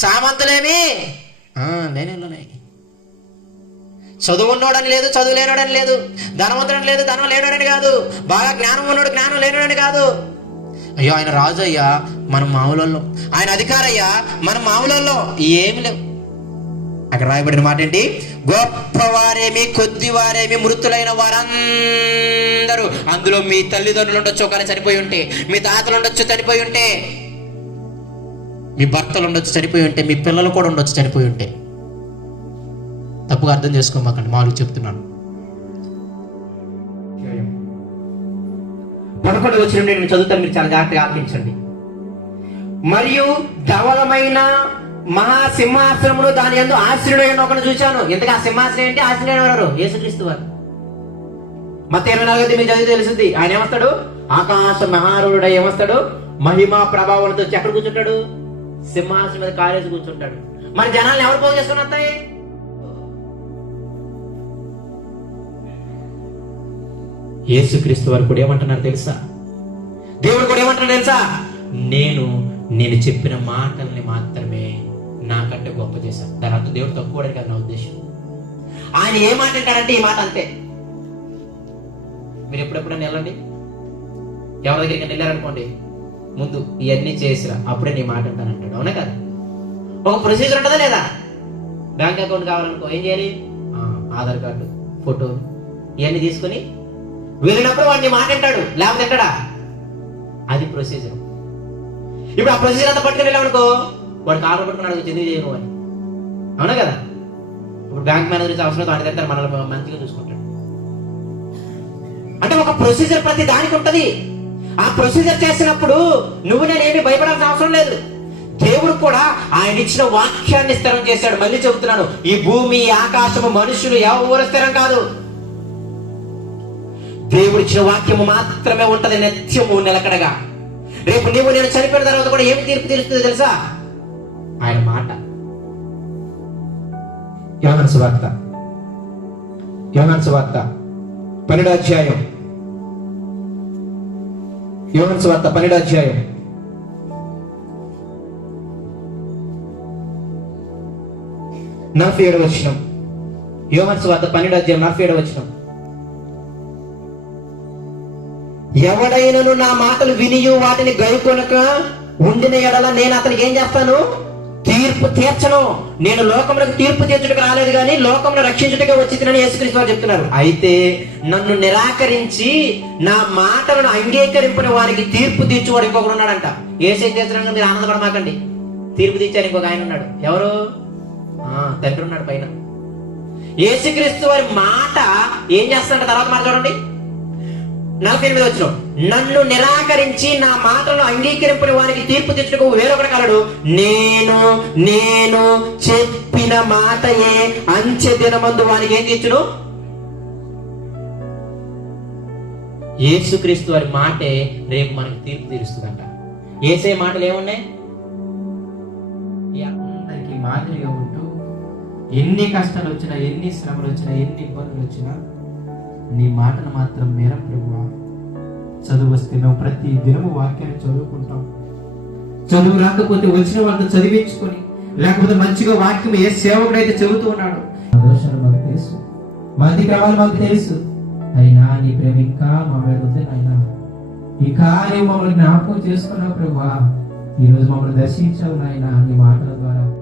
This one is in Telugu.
సామంతులేమి? ఆ, చదువు ఉన్నోడని లేదు చదువు లేనోడని లేదు ధనవంతుడని లేదు ధనం లేనోడని కాదు బాగా జ్ఞానం ఉన్నోడు జ్ఞానం లేనోడని కాదు. అయ్యో ఆయన రాజు అయ్యా మనం మామూలలో ఆయన అధికారయ్యా మనం మామూలలో ఏమి లేవు. అక్కడ రాయబడిన మాట ఏంటి? గొప్పవారేమి కొద్దివారేమి మృతులైన వారందరూ అందులో మీ తల్లిదండ్రులు ఉండొచ్చు కానీ చనిపోయి ఉంటే మీ తాతలు ఉండొచ్చు చనిపోయి ఉంటే మీ భర్తలు ఉండొచ్చు చనిపోయి ఉంటే మీ పిల్లలు కూడా ఉండొచ్చు చనిపోయి ఉంటే. తప్పుగా అర్థం చేసుకోమాకండి మాలు చెప్తున్నాను. పదకొండు వచ్చిన నేను చదువుతాను మీరు చాలా జాగ్రత్తగా ఆలకించండి మరియు ధవలమైన మహాసింహాసనమును దాని ఎందు ఆశ్రయుడైన ఒకరిని చూశాను. ఇంతగా ఆ సింహాసనం ఏంటి? ఆశ్రయుడు ఎవరు? యేసుక్రీస్తు వారు. మత ఇరవై నాలుగు మీరు చదివి తెలుస్తుంది. ఆయన ఏమొస్తాడు? ఆకాశ మహారుడు ఏమొస్తాడు? మహిమా ప్రభావంతో ఎక్కడ కూర్చుంటాడు? సింహాసనం మీద కాలేసి కూర్చుంటాడు. మరి జనాలు ఎవరు పోగు చేసుకుని వస్తాయి? యేసుక్రీస్తు వారు కూడా ఏమంటున్నారు తెలుసా? దేవుడు కూడా ఏమంటున్నాడు తెలుసా? నేను నేను చెప్పిన మాటల్ని మాత్రమే నాకంటే గొప్ప చేశాను. దాని అర్థం దేవుడు తక్కువ కదా నా ఉద్దేశం. ఆయన ఏ మాట అంటాడంటే ఈ మాట అంతే. మీరు ఎప్పుడెప్పుడైనా వెళ్ళండి? ఎవరి దగ్గరికి వెళ్ళారనుకోండి? ముందు ఇవన్నీ చేసిరా అప్పుడే నీ మాట అంటాను అంటాడు. అవునా కదా? ఒక ప్రొసీజర్ ఉంటుందా లేదా? బ్యాంక్ అకౌంట్ కావాలనుకో ఏం చేయాలి? ఆధార్ కార్డు ఫోటో ఇవన్నీ తీసుకొని వెళ్ళినప్పుడు వాడిని మాట అంటాడు. లేకపోతే అంటాడా అది ప్రొసీజర్ ఇప్పుడు ఆ ప్రొసీజర్ అంతా పట్టుకుని వెళ్ళామనుకో వాడు కాలు పట్టుకుని అడుగు చదివి చేయను అని. అవునా కదా? ఇప్పుడు బ్యాంక్ మేనేజర్ అవసరం వాడి దగ్గర మనల్ని మంచిగా చూసుకుంటాడు. అంటే ఒక ప్రొసీజర్ ప్రతి దానికి ఉంటుంది. ఆ ప్రొసీజర్ చేసినప్పుడు నువ్వు నేనేమి భయపడాల్సిన అవసరం లేదు. దేవుడు కూడా ఆయన ఇచ్చిన వాక్యాన్ని స్థిరం చేశాడు. మళ్ళీ చెబుతున్నాను ఈ భూమి ఆకాశము మనుషులు ఎవరు స్థిరం కాదు. దేవుడు ఇచ్చిన వాక్యము మాత్రమే ఉంటది నిత్యము నిలకడగా. రేపు నువ్వు నేను చనిపోయిన తర్వాత కూడా ఏం తీర్పు తీరుస్తుంది తెలుసా? ఆయన మాట. యోహాను సువార్త. యోహాను సువార్త. పన్నెండు అధ్యాయం. యోహాను సువార్త పన్నెండు అధ్యాయం. నలభై ఏడు వచ్చినం యోహాను సువార్త పన్నెండు అధ్యాయం నలభై ఏడు వచ్చినం ఎవడైనను నా మాటలు వినియు వాటిని గైకొనక ఉండిన ఎడల నేను అతనికి ఏం చేస్తాను? తీర్పు తీర్చను. నేను లోకములకు తీర్పు తీర్చడానికి రాలేదు కానీ లోకమును రక్షించుటకే వచ్చిందని యేసుక్రీస్తు వారు చెప్తున్నారు. అయితే నన్ను నిరాకరించి నా మాటలను అంగీకరించిన వారికి తీర్పు తీర్చువాడు ఇంకొకడు ఉన్నాడంట. ఏసేం తీర్చడానికి మీరు ఆనందపడమాకండి. తీర్పు తీర్చారు ఇంకొక ఆయన ఉన్నాడు. ఎవరు? తండ్రి ఉన్నాడు పైన. ఏసుక్రీస్తు వారి మాట ఏం చేస్తాడంట? తర్వాత మాట చూడండి నలభై ఎనిమిది వచ్చిన. నన్ను నిరాకరించి నా మాటలను అంగీకరింపని వారికి తీర్పు తెచ్చుటకు వేరొకటి కలడు. నేను నేను చెప్పిన మాటయే అంచె దినమందు వారికి ఏం తీర్చును? యేసుక్రీస్తు వారి మాటే రేపు మనకి తీర్పు తీరుస్తుందంట. ఏసే మాటలు ఏమున్నాయి? అందరికీ మాదిరిగా ఉంటూ ఎన్ని కష్టాలు వచ్చినా ఎన్ని శ్రమలు వచ్చినా ఎన్ని ఇబ్బందులు వచ్చినా నీ మాటను మాత్రం మేరం ప్రభువా. చదువు వస్తే మేము ప్రతి దినము వాక్యాన్ని చదువుకుంటాం. చదువు రాకపోతే వచ్చిన వాళ్ళతో చదివించుకొని లేకపోతే మంచిగా వాక్యం ఏ సేవకుడైతే చెబుతూ ఉన్నాడు. దోషాలు మాకు తెలుసు. మా కావాలి మాకు తెలుసు. అయినా నీ ప్రేమ ఇంకా మా మీద ఉంది నాయనా. ఇంకా నీవు మమ్మల్ని జ్ఞాపకం చేసుకున్నావు ప్రభువా. ఈరోజు మమ్మల్ని దర్శించావు నాయన నీ మాటల ద్వారా.